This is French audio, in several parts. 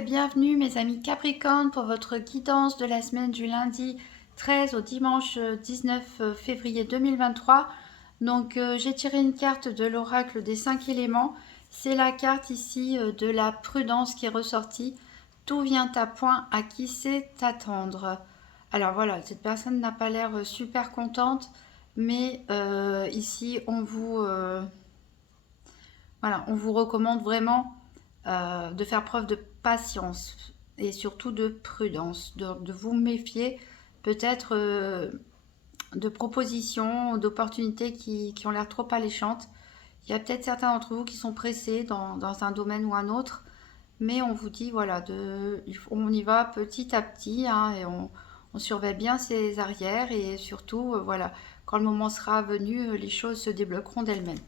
et bienvenue mes amis Capricorne pour votre guidance de la semaine du lundi 13 au dimanche 19 février 2023. Donc j'ai tiré une carte de l'oracle des 5 éléments. C'est la carte ici de la prudence qui est ressortie. Tout vient à point, à qui sait t'attendre. Alors voilà, cette personne n'a pas l'air super contente, mais ici on vous recommande vraiment de faire preuve de patience et surtout de prudence, de vous méfier peut-être de propositions, d'opportunités qui ont l'air trop alléchantes. Il y a peut-être certains d'entre vous qui sont pressés dans un domaine ou un autre, mais on vous dit voilà, on y va petit à petit hein, et on surveille bien ses arrières et surtout voilà, quand le moment sera venu, les choses se débloqueront d'elles-mêmes.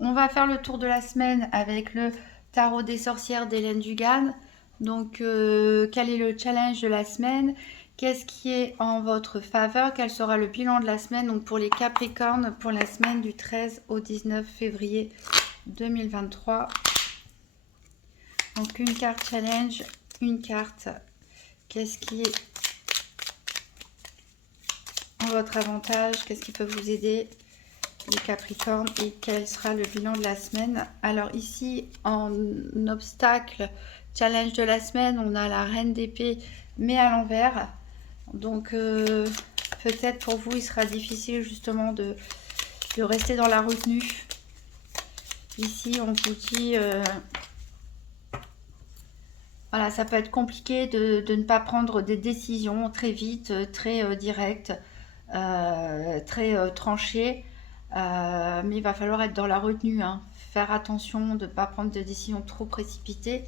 On va faire le tour de la semaine avec le tarot des sorcières d'Hélène Dugan. Donc, quel est le challenge de la semaine? Qu'est-ce qui est en votre faveur? Quel sera le bilan de la semaine? Donc, pour les Capricornes, pour la semaine du 13 au 19 février 2023. Donc, une carte challenge, une carte. Qu'est-ce qui est en votre avantage? Qu'est-ce qui peut vous aider? Les Capricornes, et quel sera le bilan de la semaine? Alors ici en obstacle challenge de la semaine, on a la reine d'épée mais à l'envers, donc peut-être pour vous il sera difficile justement de rester dans la retenue. Ici on vous dit voilà, ça peut être compliqué de ne pas prendre des décisions très vite, très directes, très tranchées. Mais il va falloir être dans la retenue, hein. Faire attention de ne pas prendre de décisions trop précipitées.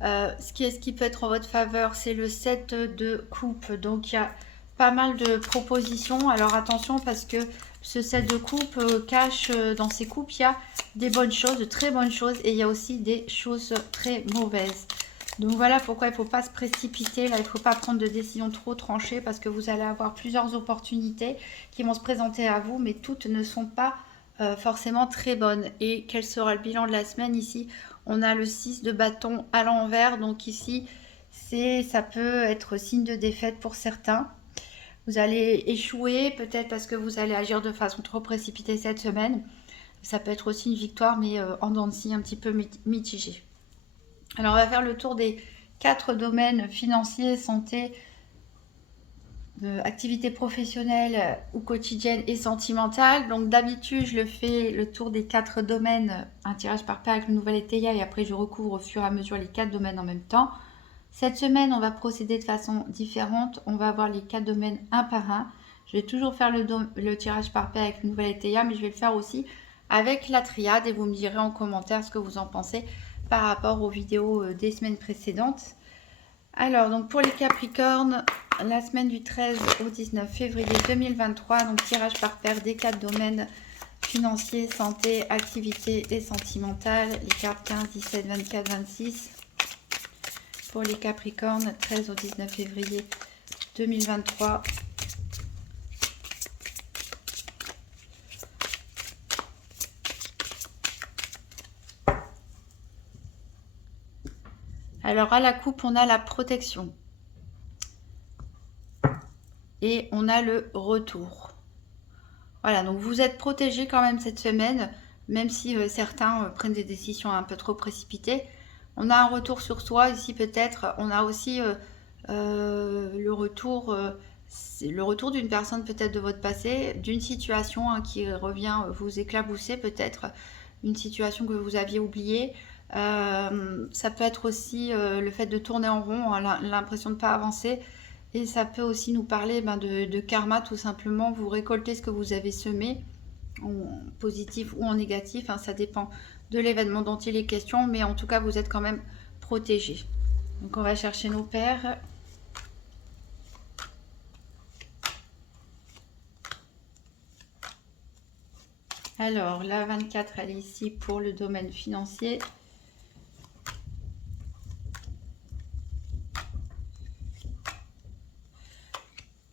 Ce qui peut être en votre faveur, c'est le 7 de coupe. Donc il y a pas mal de propositions. Alors attention parce que ce 7 de coupe cache dans ces coupes, il y a des bonnes choses, de très bonnes choses, et il y a aussi des choses très mauvaises. Donc voilà pourquoi il ne faut pas se précipiter, là il ne faut pas prendre de décision trop tranchée parce que vous allez avoir plusieurs opportunités qui vont se présenter à vous, mais toutes ne sont pas forcément très bonnes. Et quel sera le bilan de la semaine? Ici, on a le 6 de bâton à l'envers, donc ici, ça peut être signe de défaite pour certains. Vous allez échouer, peut-être parce que vous allez agir de façon trop précipitée cette semaine. Ça peut être aussi une victoire, mais en dents de scie, un petit peu mitigée. Alors on va faire le tour des 4 domaines financiers, santé, activité professionnelle ou quotidienne et sentimentale. Donc d'habitude je le fais le tour des 4 domaines, un tirage par paire avec le nouvel étaya, et après je recouvre au fur et à mesure les 4 domaines en même temps. Cette semaine on va procéder de façon différente, on va avoir les 4 domaines un par un. Je vais toujours faire le tirage par paire avec le nouvel étaya, mais je vais le faire aussi avec la triade et vous me direz en commentaire ce que vous en pensez par rapport aux vidéos des semaines précédentes. Alors, donc pour les Capricornes, la semaine du 13 au 19 février 2023, donc tirage par paire des 4 domaines financiers, santé, activité et sentimentale, les cartes 15, 17, 24, 26. Pour les Capricornes, 13 au 19 février 2023. Alors à la coupe, on a la protection. Et on a le retour. Voilà, donc vous êtes protégé quand même cette semaine, même si certains prennent des décisions un peu trop précipitées. On a un retour sur soi ici peut-être. On a aussi le retour d'une personne peut-être de votre passé, d'une situation hein, qui revient vous éclabousser peut-être, une situation que vous aviez oubliée. Ça peut être aussi le fait de tourner en rond, hein, l'impression de ne pas avancer. Et ça peut aussi nous parler de karma, tout simplement. Vous récoltez ce que vous avez semé, en positif ou en négatif, hein, ça dépend de l'événement dont il est question, mais en tout cas, vous êtes quand même protégé. Donc, on va chercher nos paires. Alors, la 24, elle est ici pour le domaine financier.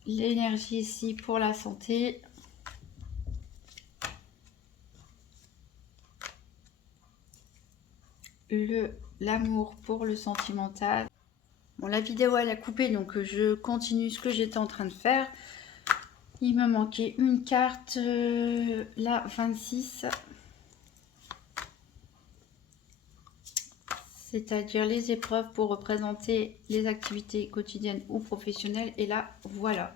L'énergie ici pour la santé. Le l'amour pour le sentimental. Bon, la vidéo elle a coupé, donc je continue ce que j'étais en train de faire. Il me manquait une carte, la 26. C'est-à-dire les épreuves pour représenter les activités quotidiennes ou professionnelles. Et là, voilà.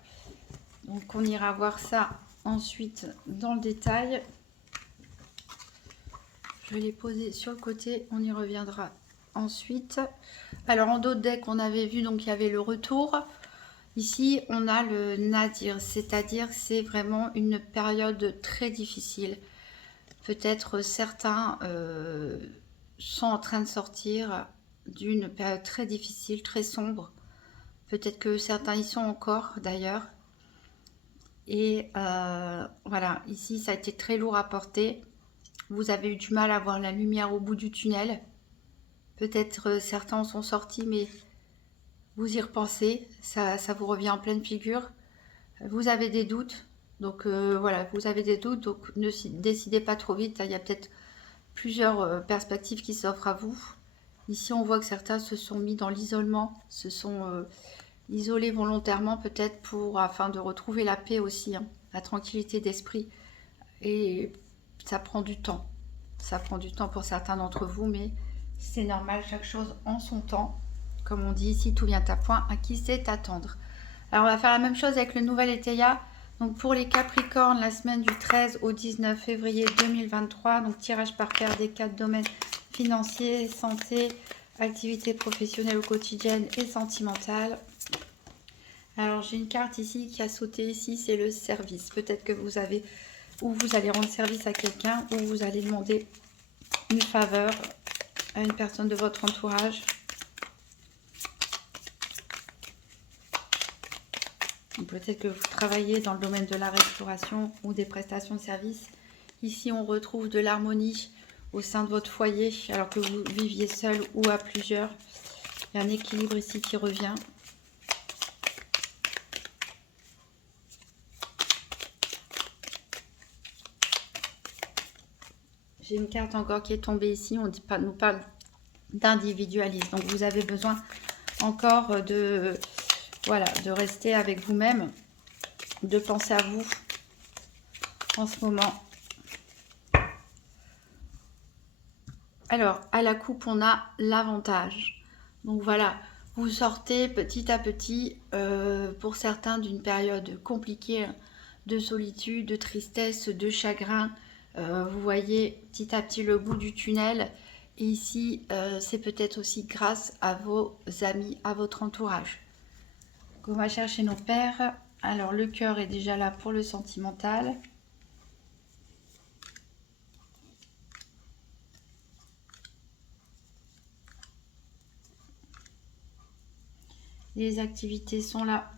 Donc, on ira voir ça ensuite dans le détail. Je vais les poser sur le côté. On y reviendra ensuite. Alors, en dos de deck, on avait vu, donc il y avait le retour. Ici, on a le nadir, c'est-à-dire c'est vraiment une période très difficile. Peut-être certains sont en train de sortir d'une période très difficile, très sombre. Peut-être que certains y sont encore d'ailleurs. Et voilà, ici ça a été très lourd à porter. Vous avez eu du mal à voir la lumière au bout du tunnel. Peut-être certains en sont sortis, mais vous y repensez, ça vous revient en pleine figure. Vous avez des doutes, donc voilà, vous avez des doutes, donc ne décidez pas trop vite. Il y a peut-être plusieurs perspectives qui s'offrent à vous. Ici, on voit que certains se sont mis dans l'isolement, se sont isolés volontairement peut-être afin de retrouver la paix aussi, hein, la tranquillité d'esprit. Et ça prend du temps. Ça prend du temps pour certains d'entre vous, mais c'est normal, chaque chose en son temps. Comme on dit ici, tout vient à point, à qui sait attendre. Alors, on va faire la même chose avec le nouvel Étéia. Donc, pour les Capricornes, la semaine du 13 au 19 février 2023. Donc, tirage par paire des 4 domaines financiers, santé, activité professionnelle ou quotidienne et sentimentale. Alors, j'ai une carte ici qui a sauté ici, c'est le service. Peut-être que vous avez, ou vous allez rendre service à quelqu'un, ou vous allez demander une faveur à une personne de votre entourage. Peut-être que vous travaillez dans le domaine de la restauration ou des prestations de services. Ici, on retrouve de l'harmonie au sein de votre foyer, alors que vous viviez seul ou à plusieurs. Il y a un équilibre ici qui revient. J'ai une carte encore qui est tombée ici. On nous parle d'individualisme. Donc, vous avez besoin encore de rester avec vous-même, de penser à vous en ce moment. Alors, à la coupe, on a l'avantage. Donc voilà, vous sortez petit à petit, pour certains, d'une période compliquée de solitude, de tristesse, de chagrin. Vous voyez petit à petit le bout du tunnel. Et ici, c'est peut-être aussi grâce à vos amis, à votre entourage. Donc, on va chercher nos paires. Alors, le cœur est déjà là pour le sentimental. Les activités sont là.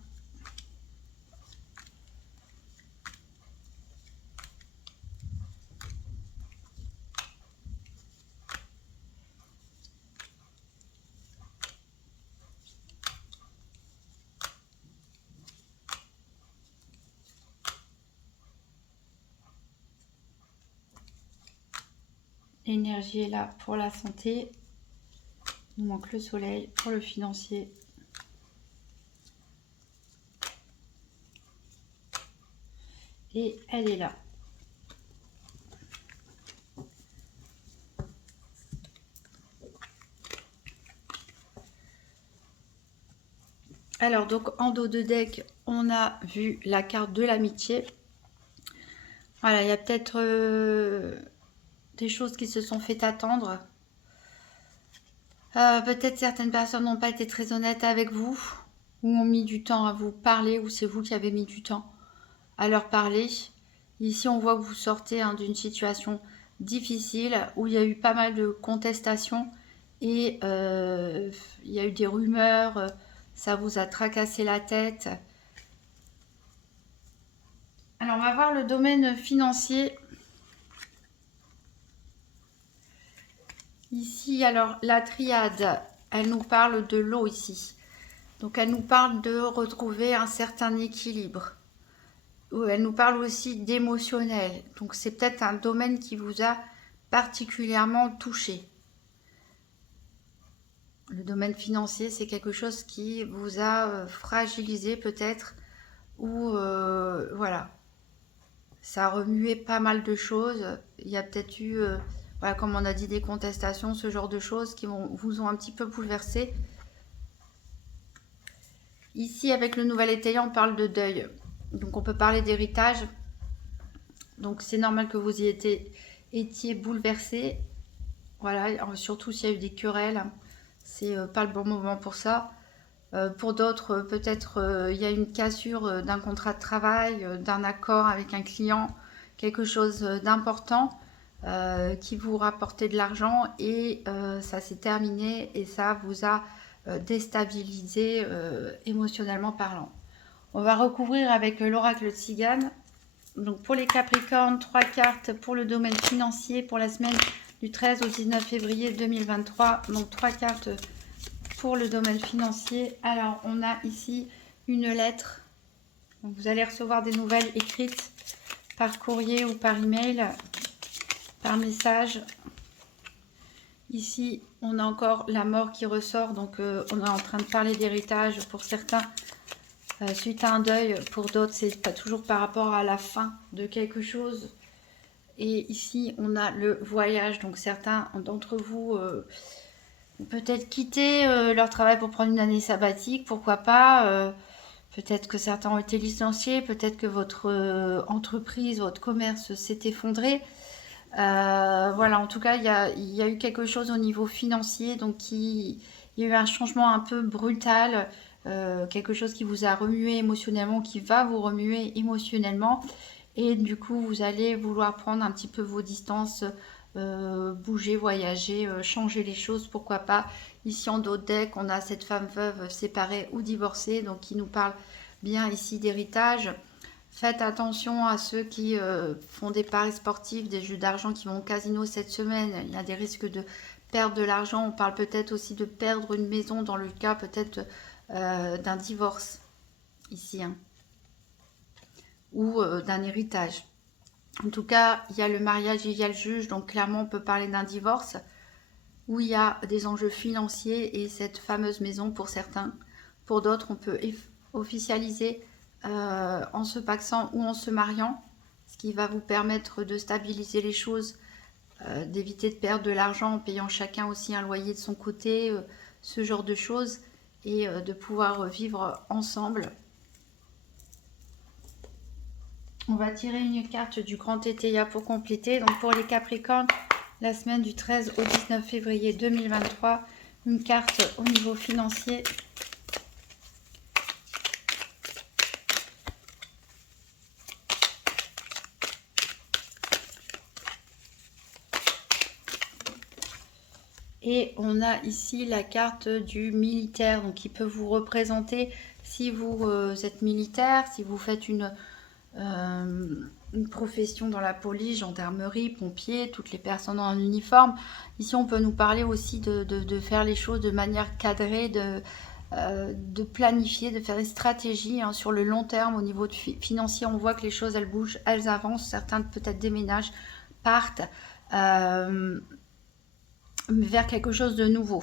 L'énergie est là pour la santé. Il nous manque le soleil pour le financier. Et elle est là. Alors, donc, en dos de deck, on a vu la carte de l'amitié. Voilà, il y a peut-être des choses qui se sont fait attendre. Peut-être certaines personnes n'ont pas été très honnêtes avec vous, ou ont mis du temps à vous parler, ou c'est vous qui avez mis du temps à leur parler. Ici, on voit que vous sortez d'une situation difficile, où il y a eu pas mal de contestations, et il y a eu des rumeurs, ça vous a tracassé la tête. Alors, on va voir le domaine financier. Ici, alors, la triade, elle nous parle de l'eau ici. Donc, elle nous parle de retrouver un certain équilibre. Elle nous parle aussi d'émotionnel. Donc, c'est peut-être un domaine qui vous a particulièrement touché. Le domaine financier, c'est quelque chose qui vous a fragilisé peut-être, ou voilà, ça a remué pas mal de choses. Il y a peut-être eu, voilà, comme on a dit, des contestations, ce genre de choses qui vous ont un petit peu bouleversé. Ici, avec le nouvel étayer, on parle de deuil. Donc, on peut parler d'héritage. Donc, c'est normal que vous étiez bouleversé. Voilà, surtout s'il y a eu des querelles. C'est pas le bon moment pour ça. Pour d'autres, peut-être il y a une cassure d'un contrat de travail, d'un accord avec un client, quelque chose d'important qui vous rapportait de l'argent et ça s'est terminé et ça vous a déstabilisé émotionnellement parlant. On va recouvrir avec l'oracle de Tzigane. Donc pour les Capricornes, 3 cartes pour le domaine financier pour la semaine du 13 au 19 février 2023. Donc 3 cartes pour le domaine financier. Alors on a ici une lettre. Donc, vous allez recevoir des nouvelles écrites par courrier ou par email, par message. Ici on a encore la mort qui ressort. Donc on est en train de parler d'héritage pour certains. Suite à un deuil, pour d'autres, c'est pas toujours par rapport à la fin de quelque chose. Et ici, on a le voyage. Donc, certains d'entre vous peut-être quitter leur travail pour prendre une année sabbatique, pourquoi pas. Peut-être que certains ont été licenciés, peut-être que votre entreprise, votre commerce s'est effondré. Voilà, en tout cas, il y a eu quelque chose au niveau financier, donc il y a eu un changement un peu brutal, quelque chose qui vous a remué émotionnellement, qui va vous remuer émotionnellement, et du coup, vous allez vouloir prendre un petit peu vos distances, bouger, voyager, changer les choses, pourquoi pas. Ici, en dos de deck, on a cette femme veuve séparée ou divorcée, donc qui nous parle bien ici d'héritage. Faites attention à ceux qui font des paris sportifs, des jeux d'argent qui vont au casino cette semaine. Il y a des risques de perdre de l'argent. On parle peut-être aussi de perdre une maison dans le cas peut-être d'un divorce ici, hein, ou d'un héritage. En tout cas, il y a le mariage et il y a le juge. Donc clairement, on peut parler d'un divorce où il y a des enjeux financiers et cette fameuse maison pour certains. Pour d'autres, on peut officialiser en se paxant ou en se mariant, ce qui va vous permettre de stabiliser les choses, d'éviter de perdre de l'argent en payant chacun aussi un loyer de son côté, ce genre de choses, et de pouvoir vivre ensemble. On va tirer une carte du Grand Tétéia pour compléter. Donc pour les Capricornes, la semaine du 13 au 19 février 2023, une carte au niveau financier. Et on a ici la carte du militaire, donc qui peut vous représenter si vous êtes militaire, si vous faites une profession dans la police, gendarmerie, pompiers, toutes les personnes en uniforme. Ici, on peut nous parler aussi de faire les choses de manière cadrée, de planifier, de faire des stratégies hein, sur le long terme au niveau financier. On voit que les choses, elles bougent, elles avancent. Certains peut-être déménagent, partent vers quelque chose de nouveau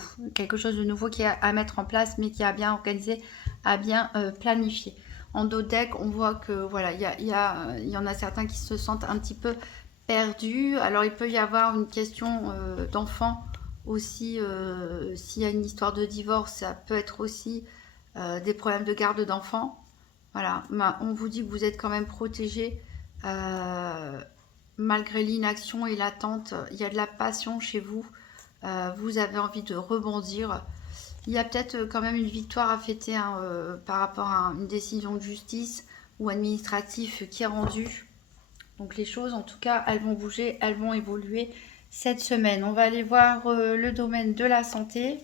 qui est à mettre en place, mais qui est à bien organiser, à bien planifier. En dos deck, on voit que voilà, il y en a certains qui se sentent un petit peu perdus. Alors il peut y avoir une question d'enfant aussi, s'il y a une histoire de divorce, ça peut être aussi des problèmes de garde d'enfants. Voilà, on vous dit que vous êtes quand même protégé malgré l'inaction et l'attente. Il y a de la passion chez vous. Vous avez envie de rebondir. Il y a peut-être quand même une victoire à fêter hein, par rapport à une décision de justice ou administrative qui est rendue. Donc les choses, en tout cas, elles vont bouger, elles vont évoluer cette semaine. On va aller voir le domaine de la santé.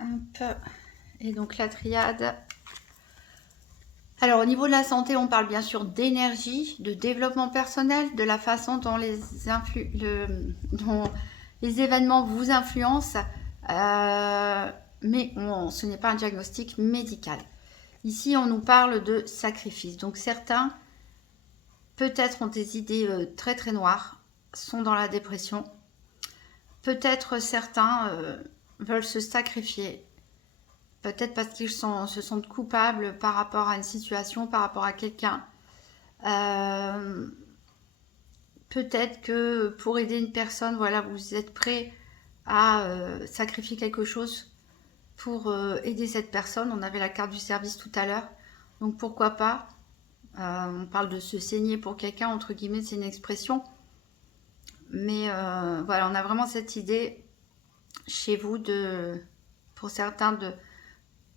Hop. Et donc la triade. Alors au niveau de la santé, on parle bien sûr d'énergie, de développement personnel, de la façon dont dont les événements vous influencent, mais ce n'est pas un diagnostic médical. Ici, on nous parle de sacrifice. Donc certains peut-être ont des idées très très noires, sont dans la dépression. Peut-être certains veulent se sacrifier. Peut-être parce qu'ils se sentent coupables par rapport à une situation, par rapport à quelqu'un. Peut-être que pour aider une personne, voilà, vous êtes prêt à sacrifier quelque chose pour aider cette personne. On avait la carte du service tout à l'heure, donc pourquoi pas. On parle de se saigner pour quelqu'un, entre guillemets, c'est une expression. Mais voilà, on a vraiment cette idée chez vous pour certains,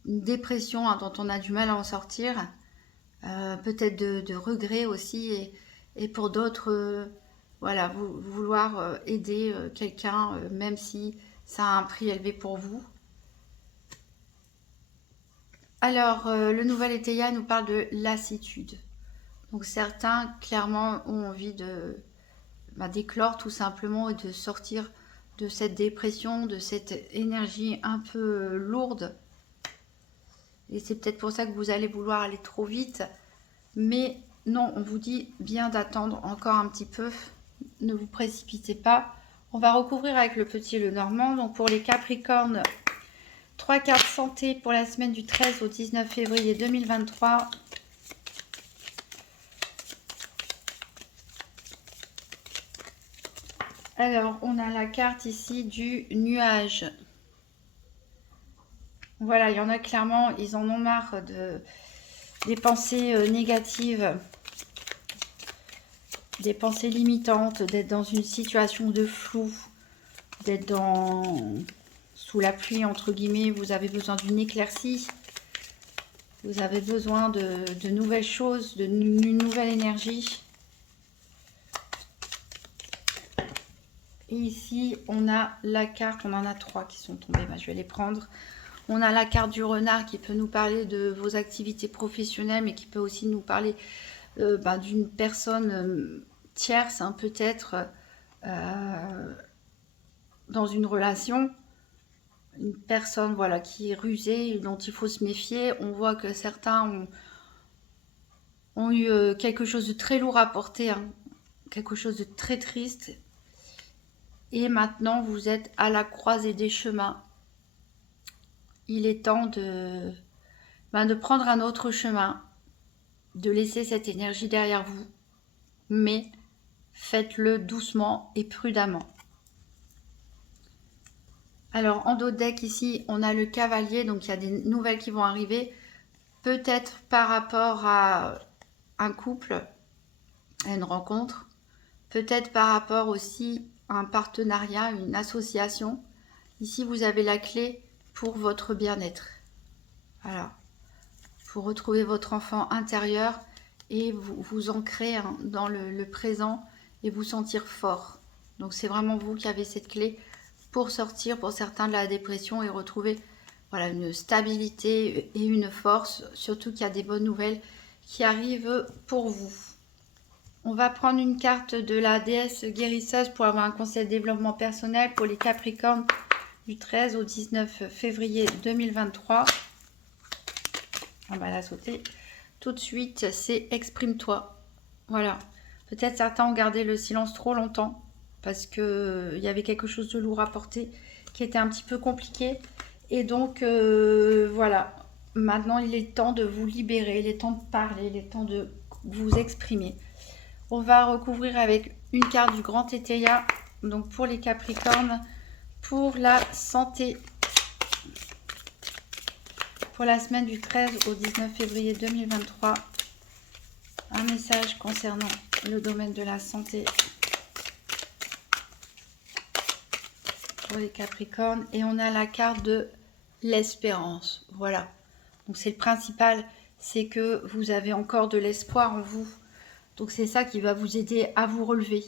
une dépression hein, dont on a du mal à en sortir. Peut-être de regrets aussi. Et pour d'autres, voilà, vouloir aider quelqu'un, même si ça a un prix élevé pour vous. Alors, le nouvel étaya nous parle de lassitude. Donc certains, clairement, ont envie d'éclore tout simplement et de sortir de cette dépression, de cette énergie un peu lourde. Et c'est peut-être pour ça que vous allez vouloir aller trop vite. Mais non, on vous dit bien d'attendre encore un petit peu. Ne vous précipitez pas. On va recouvrir avec le petit Lenormand. Donc pour les Capricornes, 3 cartes santé pour la semaine du 13 au 19 février 2023. Alors, on a la carte ici du nuage. Voilà, il y en a clairement, ils en ont marre des pensées négatives, des pensées limitantes, d'être dans une situation de flou, d'être sous la pluie, entre guillemets. Vous avez besoin d'une éclaircie, vous avez besoin de nouvelles choses, d'une nouvelle énergie. Et ici, on a la carte, on en a 3 qui sont tombées, je vais les prendre. On a la carte du renard qui peut nous parler de vos activités professionnelles, mais qui peut aussi nous parler d'une personne tierce, hein, peut-être dans une relation. Une personne voilà, qui est rusée, dont il faut se méfier. On voit que certains ont eu quelque chose de très lourd à porter, hein, quelque chose de très triste. Et maintenant, vous êtes à la croisée des chemins. Il est temps de prendre un autre chemin, de laisser cette énergie derrière vous. Mais faites-le doucement et prudemment. Alors, en dos de deck, ici, on a le cavalier. Donc, il y a des nouvelles qui vont arriver. Peut-être par rapport à un couple, à une rencontre. Peut-être par rapport aussi à un partenariat, une association. Ici, vous avez la clé pour votre bien-être. Voilà. Pour retrouver votre enfant intérieur et vous ancrer hein, dans le présent et vous sentir fort. Donc, c'est vraiment vous qui avez cette clé pour sortir, pour certains, de la dépression et retrouver voilà, une stabilité et une force. Surtout qu'il y a des bonnes nouvelles qui arrivent pour vous. On va prendre une carte de la déesse guérisseuse pour avoir un conseil de développement personnel pour les Capricornes du 13 au 19 février 2023. On va la sauter tout de suite, c'est exprime-toi. Voilà. Peut-être certains ont gardé le silence trop longtemps parce qu'il y avait quelque chose de lourd à porter qui était un petit peu compliqué. Et donc, voilà. Maintenant, il est temps de vous libérer, il est temps de parler, il est temps de vous exprimer. On va recouvrir avec une carte du Grand Étaya, donc pour les Capricornes, pour la santé. Pour la semaine du 13 au 19 février 2023, un message concernant le domaine de la santé pour les Capricornes. Et on a la carte de l'espérance. Voilà. Donc c'est le principal, c'est que vous avez encore de l'espoir en vous. Donc c'est ça qui va vous aider à vous relever.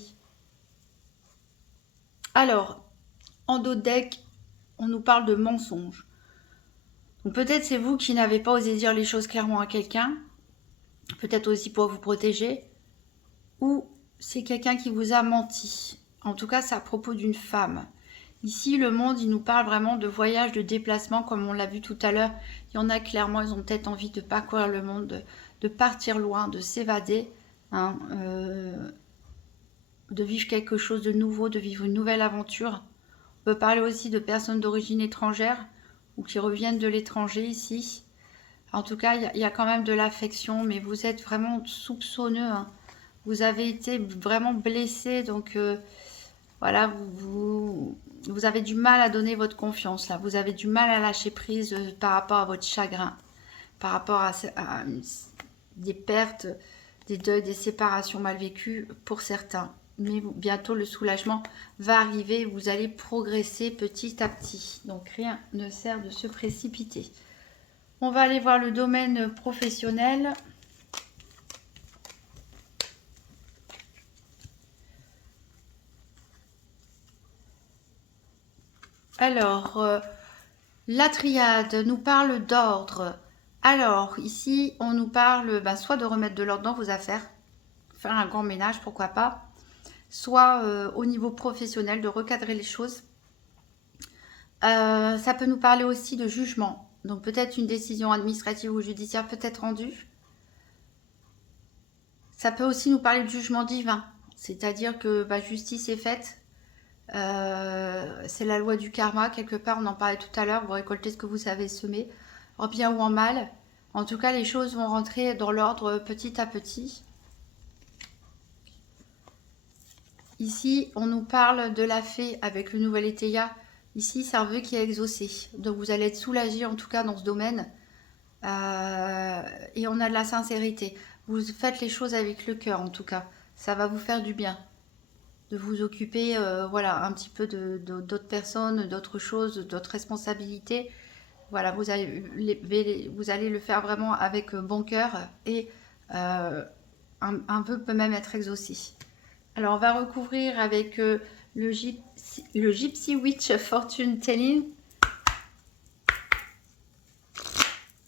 Alors, en dos de deck, on nous parle de mensonges. Donc peut-être c'est vous qui n'avez pas osé dire les choses clairement à quelqu'un. Peut-être aussi pour vous protéger. Ou c'est quelqu'un qui vous a menti. En tout cas, c'est à propos d'une femme. Ici, le monde, il nous parle vraiment de voyage, de déplacement, comme on l'a vu tout à l'heure. Il y en a clairement, ils ont peut-être envie de parcourir le monde, de partir loin, de s'évader. hein, de vivre quelque chose de nouveau, de vivre une nouvelle aventure. On peut parler aussi de personnes d'origine étrangère ou qui reviennent de l'étranger ici. En tout cas, il y a quand même de l'affection, mais vous êtes vraiment soupçonneux, hein. Vous avez été vraiment blessé, donc voilà, vous avez du mal à donner votre confiance, là. Vous avez du mal à lâcher prise par rapport à votre chagrin, par rapport à des pertes, des deuils, des séparations mal vécues pour certains. Mais bientôt, le soulagement va arriver, vous allez progresser petit à petit. Donc, rien ne sert de se précipiter. On va aller voir le domaine professionnel. Alors, la triade nous parle d'ordre. Alors, ici, on nous parle soit de remettre de l'ordre dans vos affaires, faire un grand ménage, pourquoi pas, soit au niveau professionnel, de recadrer les choses. Ça peut nous parler aussi de jugement. Donc, peut-être une décision administrative ou judiciaire peut être rendue. Ça peut aussi nous parler de jugement divin, c'est-à-dire que justice est faite. C'est la loi du karma, quelque part, on en parlait tout à l'heure, vous récoltez ce que vous avez semé, en bien ou en mal. En tout cas, les choses vont rentrer dans l'ordre petit à petit. Ici, on nous parle de la fée avec le nouvel étéia. Ici, c'est un vœu qui est exaucé. Donc, vous allez être soulagé, en tout cas, dans ce domaine. Et on a de la sincérité. Vous faites les choses avec le cœur, en tout cas. Ça va vous faire du bien de vous occuper voilà, un petit peu d'autres personnes, d'autres choses, d'autres responsabilités. Voilà, vous allez le faire vraiment avec bon cœur et un vœu peut même être exaucé. Alors, on va recouvrir avec le Gypsy Witch Fortune Telling.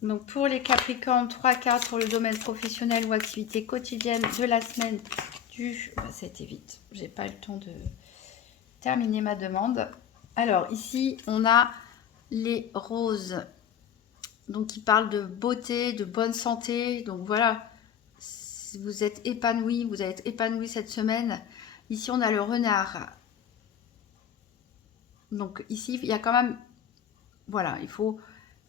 Donc, pour les Capricornes, 3 cartes pour le domaine professionnel ou activité quotidienne de la semaine ça a été vite, j'ai pas le temps de terminer ma demande. Alors ici on a les roses, donc qui parlent de beauté, de bonne santé. Donc voilà, si vous êtes épanoui, vous allez être épanoui cette semaine. Ici on a le renard. Donc ici il y a quand même, voilà, il faut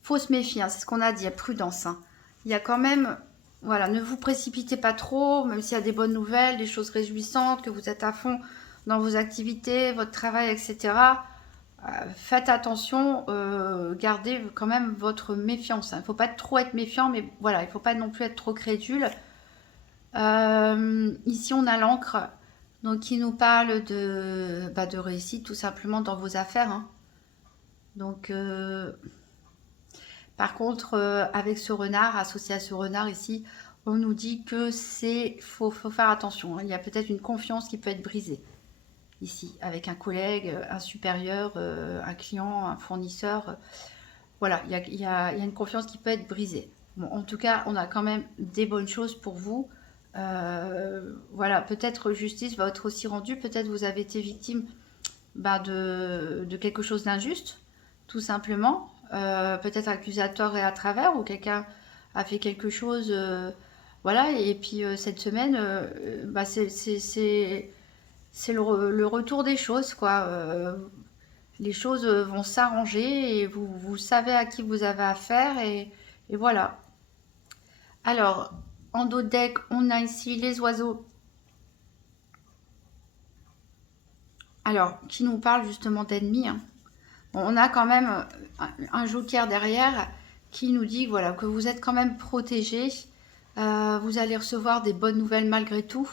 se méfier, hein, c'est ce qu'on a dit, prudence, hein. Il y a quand même, voilà, ne vous précipitez pas trop, même s'il y a des bonnes nouvelles, des choses réjouissantes, que vous êtes à fond dans vos activités, votre travail, etc. Faites attention, gardez quand même votre méfiance, hein. Il ne faut pas trop être méfiant, mais voilà, il ne faut pas non plus être trop crédule. Ici, on a l'encre, donc qui nous parle de réussite tout simplement dans vos affaires, hein. Donc, par contre, avec ce renard, associé à ce renard ici, on nous dit que faut faire attention, hein. Il y a peut-être une confiance qui peut être brisée ici, avec un collègue, un supérieur, un client, un fournisseur. Voilà, il y a une confiance qui peut être brisée. Bon, en tout cas, on a quand même des bonnes choses pour vous. Voilà, peut-être justice va être aussi rendue, peut-être vous avez été victime de quelque chose d'injuste, tout simplement. Peut-être accusateur et à travers, ou quelqu'un a fait quelque chose, voilà, et puis cette semaine, c'est le retour des choses, quoi. Les choses vont s'arranger et vous savez à qui vous avez affaire, et voilà. Alors, en dos de deck, on a ici les oiseaux. Alors, qui nous parle justement d'ennemis, hein. Bon, on a quand même un joker derrière qui nous dit voilà, que vous êtes quand même protégé. Vous allez recevoir des bonnes nouvelles malgré tout.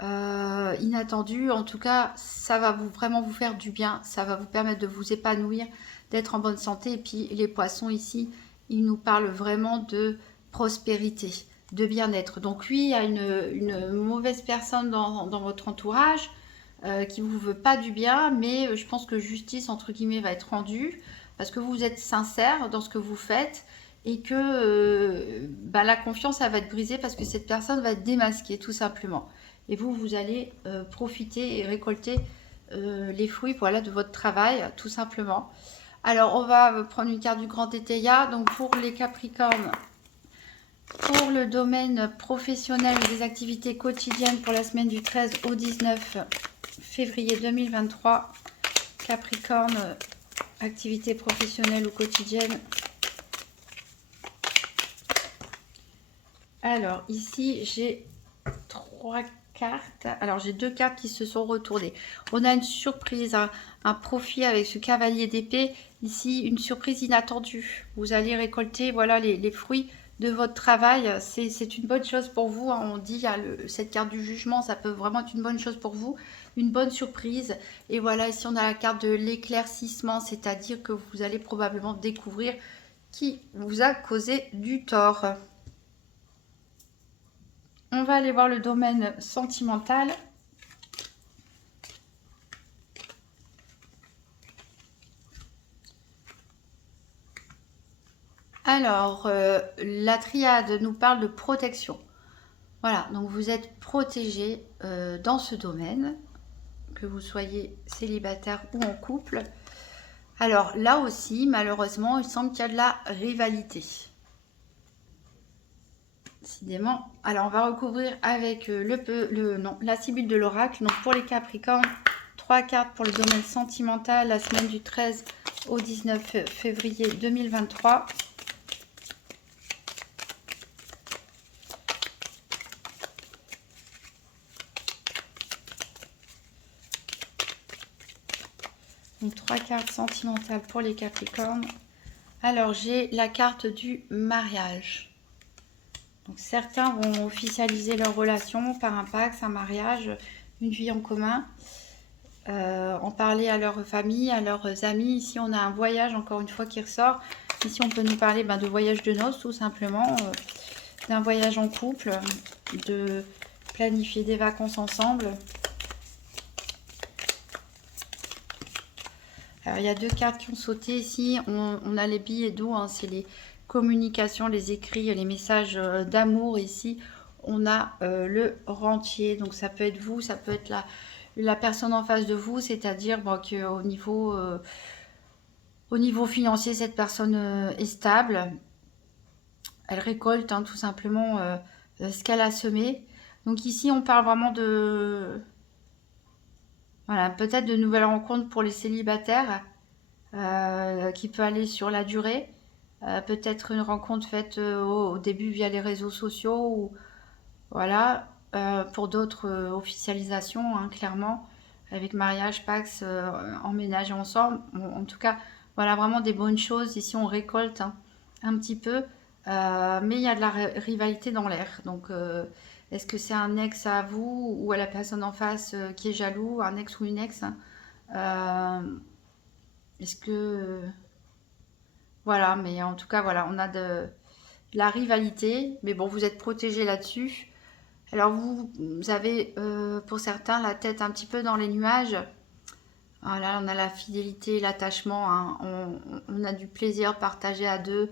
Inattendues. En tout cas, ça va vraiment vous faire du bien. Ça va vous permettre de vous épanouir, d'être en bonne santé. Et puis, les poissons ici, ils nous parlent vraiment de prospérité, de bien-être. Donc, oui, il y a une mauvaise personne dans votre entourage qui vous veut pas du bien, mais je pense que justice, entre guillemets, va être rendue parce que vous êtes sincère dans ce que vous faites et que la confiance, ça va être brisée parce que cette personne va être démasquée, tout simplement. Et vous allez profiter et récolter les fruits, voilà, de votre travail, tout simplement. Alors, on va prendre une carte du Grand Étéia. Donc, pour les Capricornes, Pour le domaine professionnel des activités quotidiennes pour la semaine du 13 au 19 février 2023, Capricorne, activités professionnelles ou quotidiennes. Alors, ici, j'ai 3 cartes. Alors, j'ai 2 cartes qui se sont retournées. On a une surprise, un profit avec ce cavalier d'épée. Ici, une surprise inattendue. Vous allez récolter, voilà, les fruits de votre travail. C'est une bonne chose pour vous. On dit, il y a cette carte du jugement, ça peut vraiment être une bonne chose pour vous. Une bonne surprise. Et voilà, ici, on a la carte de l'éclaircissement, c'est-à-dire que vous allez probablement découvrir qui vous a causé du tort. On va aller voir le domaine sentimental. Alors, la triade nous parle de protection. Voilà, donc vous êtes protégé dans ce domaine, que vous soyez célibataire ou en couple. Alors là aussi, malheureusement, il semble qu'il y a de la rivalité. Décidément. Alors, on va recouvrir avec la sibylle de l'oracle. Donc, pour les Capricornes, 3 cartes pour le domaine sentimental, la semaine du 13 au 19 février 2023. Donc, 3 cartes sentimentales pour les Capricornes. Alors, j'ai la carte du mariage. Donc, certains vont officialiser leur relation par un pacte, un mariage, une vie en commun. En parler à leur famille, à leurs amis. Ici, on a un voyage, encore une fois, qui ressort. Ici, on peut nous parler de voyage de noces, tout simplement. D'un voyage en couple, de planifier des vacances ensemble. Alors, il y a 2 cartes qui ont sauté ici. On a les billets d'eau, hein, c'est les communications, les écrits, les messages d'amour. Ici, on a le rentier. Donc, ça peut être vous, ça peut être la personne en face de vous. C'est-à-dire qu'au niveau financier, cette personne est stable. Elle récolte tout simplement ce qu'elle a semé. Donc, ici, on parle vraiment de... Voilà, peut-être de nouvelles rencontres pour les célibataires qui peut aller sur la durée. Peut-être une rencontre faite au début via les réseaux sociaux ou voilà. Pour d'autres, officialisations, hein, clairement, avec mariage, pax, emménager ensemble. Bon, en tout cas, voilà vraiment des bonnes choses. Ici, on récolte un petit peu, mais il y a de la rivalité dans l'air. Donc, est-ce que c'est un ex à vous ou à la personne en face qui est jaloux, un ex ou une ex, hein. Est-ce que... Voilà, mais en tout cas, voilà, on a de la rivalité. Mais bon, vous êtes protégé là-dessus. Alors, vous avez, pour certains, la tête un petit peu dans les nuages. Voilà, on a la fidélité, l'attachement, hein. On a du plaisir partagé à deux,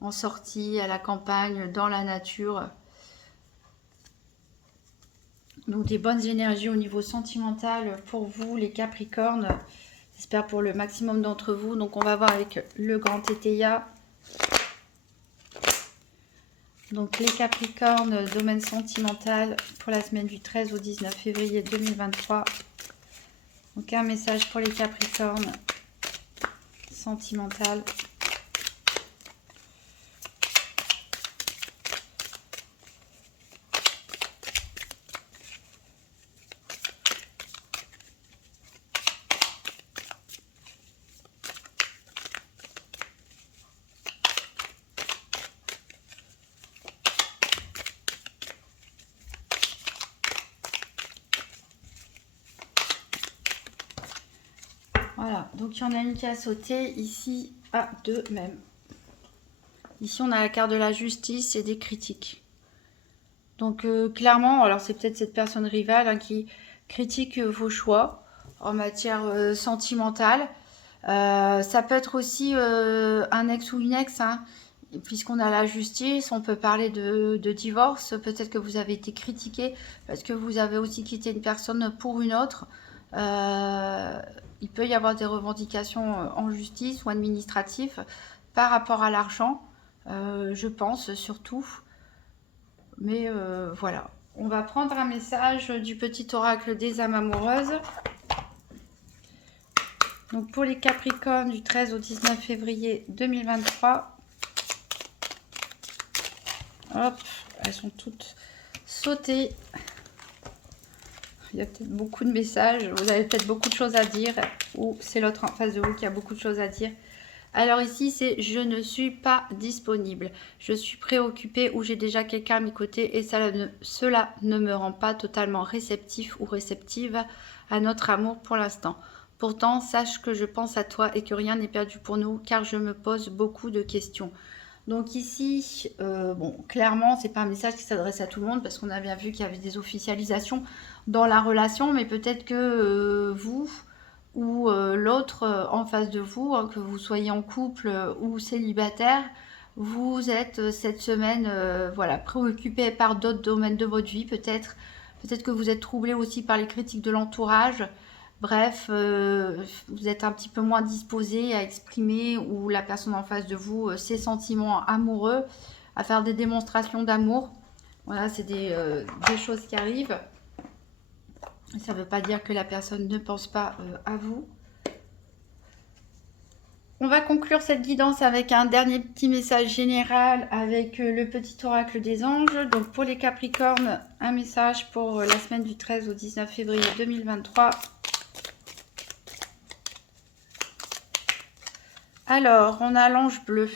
en sortie, à la campagne, dans la nature. Donc, des bonnes énergies au niveau sentimental pour vous, les Capricornes. J'espère pour le maximum d'entre vous. Donc, on va voir avec le grand Tétéia. Donc, les Capricornes, domaine sentimental pour la semaine du 13 au 19 février 2023. Donc, un message pour les Capricornes, sentimental. Voilà, donc il y en a une qui a sauté, ici à 2 même. Ici on a la carte de la justice et des critiques. Donc clairement, alors c'est peut-être cette personne rivale qui critique vos choix en matière sentimentale. Ça peut être aussi un ex ou une ex, hein, puisqu'on a la justice, on peut parler de divorce. Peut-être que vous avez été critiqué parce que vous avez aussi quitté une personne pour une autre. Il peut y avoir des revendications en justice ou administratif par rapport à l'argent, je pense surtout. Mais voilà. On va prendre un message du petit oracle des âmes amoureuses. Donc pour les Capricornes du 13 au 19 février 2023. Hop, elles sont toutes sautées. Il y a peut-être beaucoup de messages. Vous avez peut-être beaucoup de choses à dire. Ou c'est l'autre en face de vous qui a beaucoup de choses à dire. Alors ici, c'est « je ne suis pas disponible ». Je suis préoccupée ou j'ai déjà quelqu'un à mes côtés et cela ne me rend pas totalement réceptif ou réceptive à notre amour pour l'instant. Pourtant, sache que je pense à toi et que rien n'est perdu pour nous car je me pose beaucoup de questions. Donc ici, bon, clairement, c'est pas un message qui s'adresse à tout le monde parce qu'on a bien vu qu'il y avait des officialisations dans la relation, mais peut-être que vous ou l'autre en face de vous, hein, que vous soyez en couple ou célibataire, vous êtes cette semaine voilà, préoccupé par d'autres domaines de votre vie, peut-être que vous êtes troublé aussi par les critiques de l'entourage. Bref, vous êtes un petit peu moins disposé à exprimer ou la personne en face de vous ses sentiments amoureux, à faire des démonstrations d'amour. Voilà, c'est des choses qui arrivent. Ça ne veut pas dire que la personne ne pense pas à vous. On va conclure cette guidance avec un dernier petit message général avec le petit oracle des anges. Donc pour les Capricornes, un message pour la semaine du 13 au 19 février 2023. Alors, on a l'ange bleu.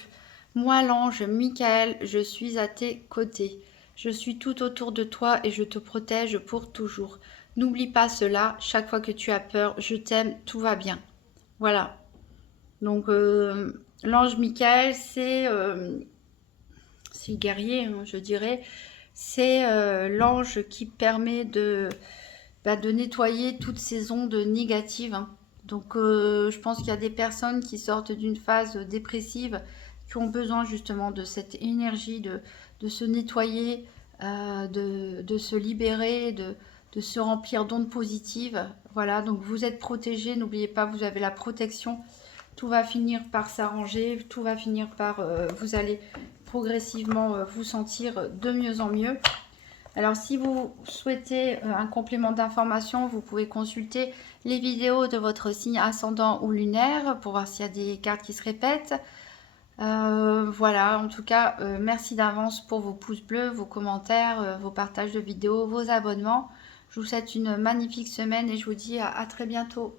Moi, l'ange Michael, je suis à tes côtés. Je suis tout autour de toi et je te protège pour toujours. N'oublie pas cela, chaque fois que tu as peur, je t'aime, tout va bien. Voilà. Donc, l'ange Michael, c'est le guerrier, hein, je dirais. C'est l'ange qui permet de nettoyer toutes ces ondes négatives, hein. Donc, je pense qu'il y a des personnes qui sortent d'une phase dépressive, qui ont besoin justement de cette énergie, de se nettoyer, de se libérer, de se remplir d'ondes positives. Voilà, donc vous êtes protégés, n'oubliez pas, vous avez la protection. Tout va finir par s'arranger, tout va finir par... vous allez progressivement vous sentir de mieux en mieux. Alors, si vous souhaitez un complément d'information, vous pouvez consulter les vidéos de votre signe ascendant ou lunaire pour voir s'il y a des cartes qui se répètent. Voilà, en tout cas, merci d'avance pour vos pouces bleus, vos commentaires, vos partages de vidéos, vos abonnements. Je vous souhaite une magnifique semaine et je vous dis à très bientôt.